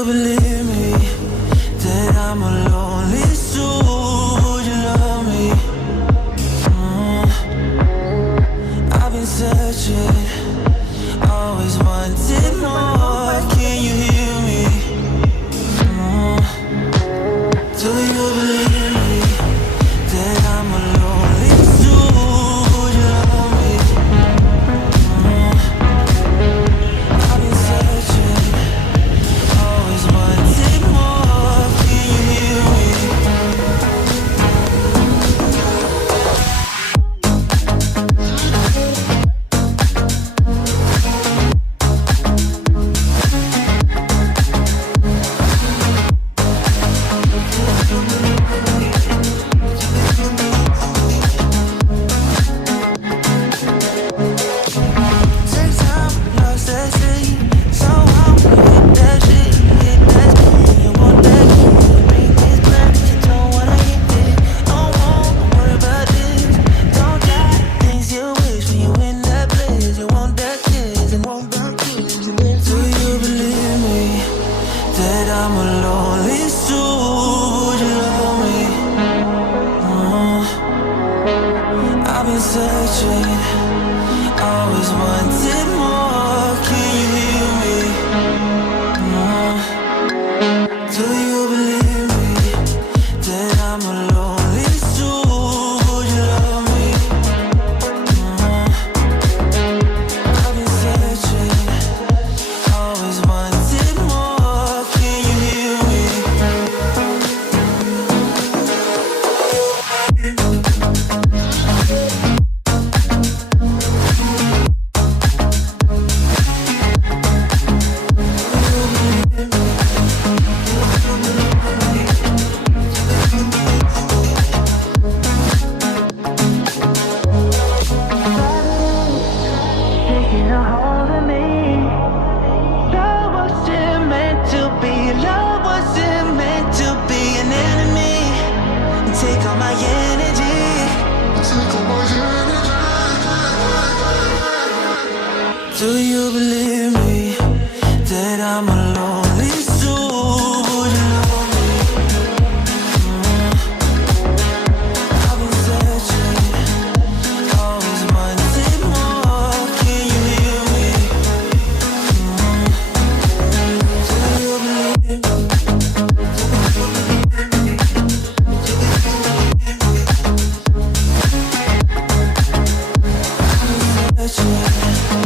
you believe me that I'm a lonely soul? Would you love me? I've been searching, always wanted more. Can you hear me? Do you believe me that I'm a lonely soul? Would you love me? I've been searching, always wanted more. Can you hear me? Take time, lost that sea. So I'm gonna hit that shit, hit that shit. You want that shit, bring this back. You don't wanna hit it. Don't worry about this. Don't die, things you wish when you in that place. You want that kiss and want that kiss. Do you believe me that I'm a lonely soul? Would you love me? I've been searching, always wanted more. Can you hear me? Do you believe me that I'm a lonely soul? Would you love me? I've been searching, always wanted more. Can you hear me? Taking a hold of me. Love wasn't meant to be. Love wasn't meant to be an enemy. Take all my energy. Take all my energy. Do you believe me that I'm a lonely soul? Would you love me? I've been searching, always wanted more. Can you hear me? Do you believe me? I've been searching.